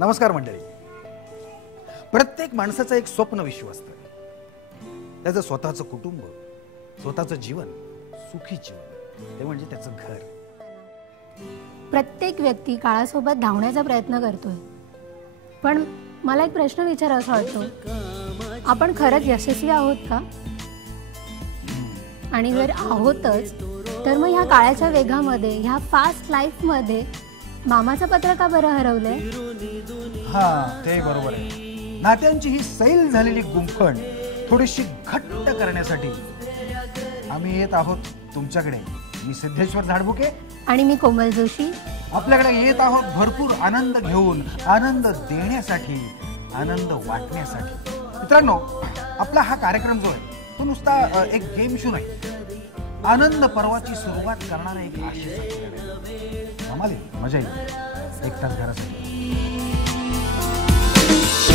नमस्कार मंडळी. प्रत्येक माणसाचं एक स्वप्न विश्व असतं. त्याचं स्वतःचं कुटुंब, स्वतःचं जीवन, सुखी जीवन, ते म्हणजे त्याचं घर. प्रत्येक व्यक्ती काळासोबत धावण्याचा प्रयत्न करतोय. पण मला एक प्रश्न विचारायचा वाटतो, आपण खरंच यशस्वी आहोत का? आणि जर आहोतच तर मग ह्या काळाच्या वेगामध्ये, ह्या फास्ट लाईफमध्ये मामाचं पत्र का बरं हरवलंय? हा, ते बरोबर आहे. नात्यांची ही सैल झालेली गुंफण थोडीशी घट्ट करण्यासाठी आम्ही येत आहोत तुमच्याकडे. मी सिद्धेश्वर झाडबुके आणि मी कोमल जोशी. आपल्याकडे येत आहोत भरपूर आनंद घेऊन, आनंद देण्यासाठी, आनंद वाटण्यासाठी. मित्रांनो, आपला हा कार्यक्रम जो आहे तो नुसता एक गेम शो नाही, आनंद पर्वाची सुरुवात करणारा एक आशेचा खेळ आहे. कमाल आहे, मजा येईल. एक तास घरासाठी,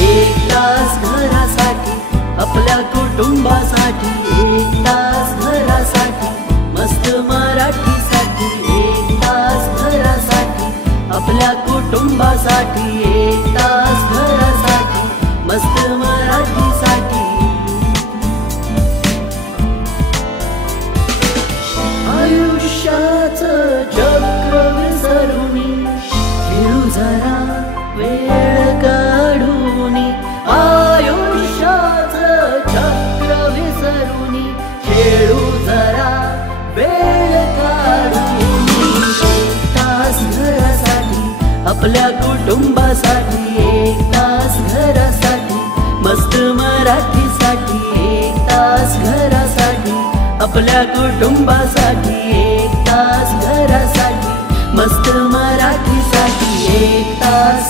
एक तास घरासाठी, आपल्या कुटुंबासाठी. एक तास घरासाठी, मस्त मराठीसाठी. एक तास घरासाठी, आपल्या कुटुंबासाठी. एक तास घरासाठी, मस्त मराठीसाठी. आयुष्याचं चक्र विसरूनी खेळू जरा वेळ काढूनी. आयुष्याचं चक्र विसरूनी खेळू जरा वेळ काढूनी. एक तास घरासाठी, आपल्या कुटुंबासाठी. एक तास घरासाठी, मस्त मराठीसाठी. एक तास घरासाठी, आपल्या कुटुंबासाठी. एक तास घरासाठी, मस्त मराठीसाठी. एक तास